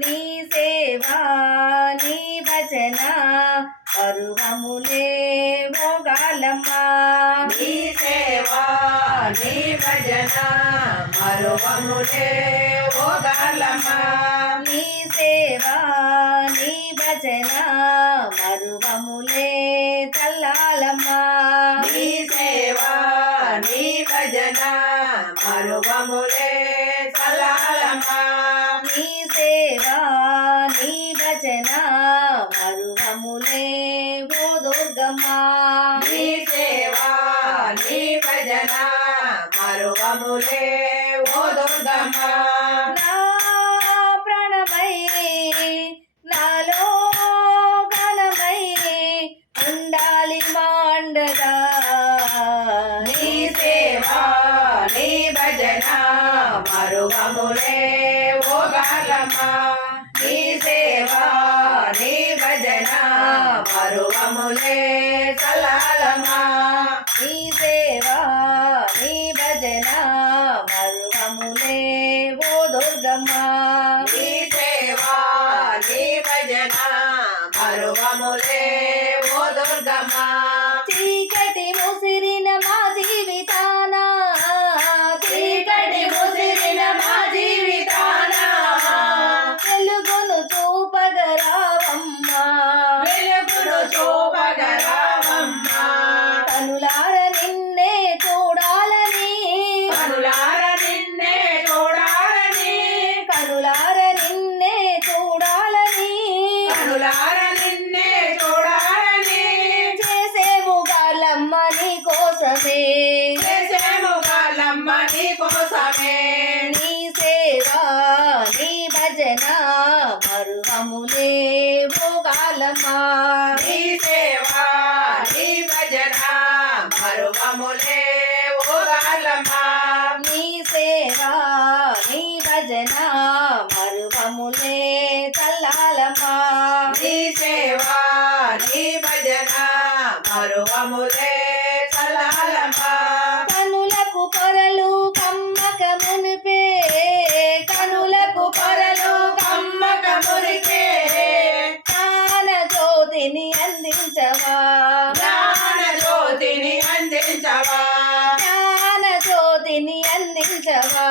నీ సేవా నీ భజన పరువములే మోగాలమ్మా. నీ సేవా నీ భజన మరువములే మోగాలమ్మా. నీ సేవా నీ భజన మరువములే చల్లాలమ్మా. నీ సేవా నీ భజన మరువములే చల్లాలమ్మా. నీ సేవా నీ భజన మరువములే ఓ దుర్గమ్మా. నీ సేవా నీ భజన మరువములే ఓ దుర్గమ్మా. నా ప్రాణమై నాలో ఘనమై ఉండాలి మాండగా. నీ సేవా నీ భజన మరువములే మోగాలమ్మా. నీ సేవా నీ భజన మరువములే చల్లాలమ్మా. నీ సేవా నీ భజన మరువములే ఓ దుర్గమ్మా. నీ సేవా నీ భజన మరువములే ఓ దుర్గమ్మా. చీకటి ముసిరిన మా జీవితాన చీకటి ముసిరిన మా జీవితాన వెలుగును చూపగరావమ్మా. వెలుగును చూపగరావమ్మా. కనులార నిన్నే చూడాలని కనులార నిన్నే చూడాలని కనులార నిన్నే చూడాలని కనులార నిన్నే చూడాలని చేసేము గాలమ్మ నీ కోసమే. చేసేము గాలమ్మ నీ కోసమే. నీ సేవా నీ భజన మరువములే మోగాలమ్మా. నీ సేవా నీ భజన మరువములే మోగాలమ్మా. నీ సేవా నీ భజన మరువములే చల్లాలమ్మా. నీ సేవా నీ భజన మరువములే చల్లాలమ్మా. కనులకు పొరలు కమ్మక మునిపే కనులకు పొరలు కమ్మక మురికే జ్ఞాన జ్యోతిని అందించవా. జ్ఞాన జ్యోతిని అందించవా. జ్ఞాన జ్యోతిని అందించవా.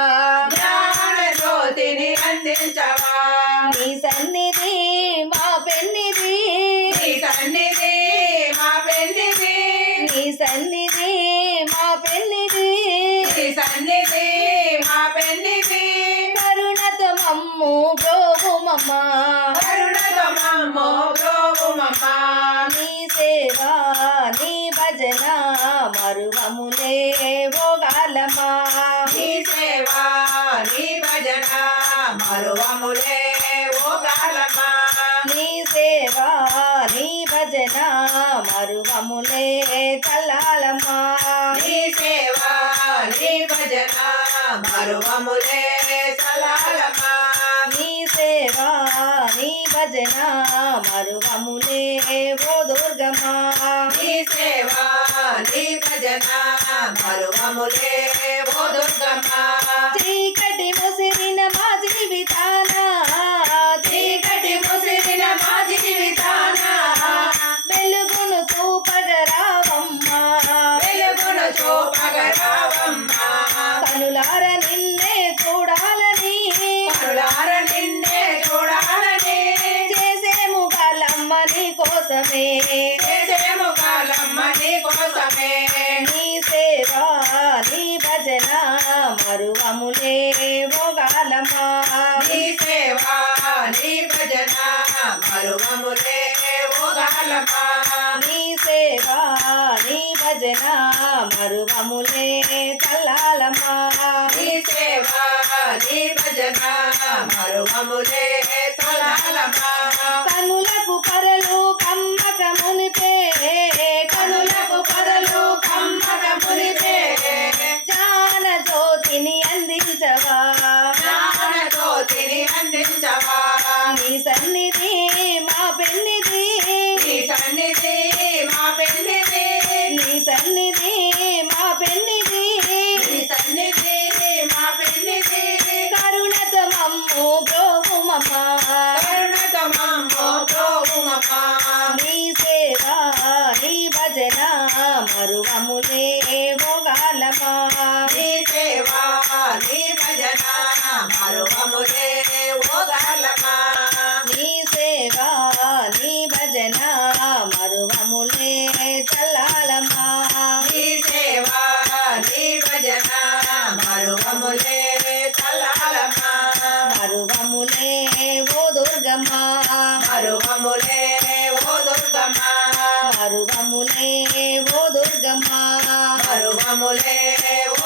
జ్ఞాన జ్యోతిని అందించవా. నీ సన్నిధి మా పెన్నిధి నీ సన్నిధి మా పెన్నిధి. నీ సన్నిధి మా పెన్నిధి నీ సన్నిధి మా పెన్నిధి. కరుణతో మమ్ము బ్రోవుమమ్మా. కరుణతో మమ్ము బ్రోవుమమ్మా. నీ సేవా నీ భజన మరువములే మోగాలమ్మా. నీ సేవా నీ భజన మరువములే మోగాలమ్మా. నీ సేవా నీ భజన మరువములే చల్లాలమ్మా. నీ సేవా నీ భజన మరువములే చల్లాలమ్మా. నీ సేవా నీ భజన మరువములే ఓ దుర్గమ్మా. నీ సేవా నీ భజన మరువములే ఓ దుర్గమ్మా. చీకటి ముసిరిన మా జీవితాన చీకటి ముసిరిన మా జీవితాన వెలుగును చూపగరావమ్మా. వెలుగును చూపగరావమ్మా. కనులార నిన్నే చూడాలని కనులార నిన్నే చూడాలని చేసేము గాలమ్మ నీ కోసమే. చేసేము గాలమ్మ నీ కోసమే. నీ సేవా నీ భజన మరువములే మోగాలమ్మా. నీ సేవా నీ భజన మరువములే మోగాలమ్మా. నీ సేవా నీ భజన మరువములే చల్లాలమ్మా. నీ సేవా నీ భజన మరువములే చల్లాలమ్మా. కనులకు పరలు కమ్మక మునిపే కనులకు పరలు కమ్మక మునిపే జ్ఞాన జ్యోతిని అందించవా. జ్ఞాన జ్యోతిని అందించవా. నీ సన్నిధి మా పెన్నిధి నీ సన్నిధి మా పెన్నిధి. నీ సన్నిధి మా పెన్నిధి నీ సన్నిధి మా పెన్నిధి. కరుణతో మమ్ము బ్రోవుమమ్మా. మరువములే ఓ దుర్గమ్మ మరువములే ఓ దుర్గమ్మ మరువములే ఓ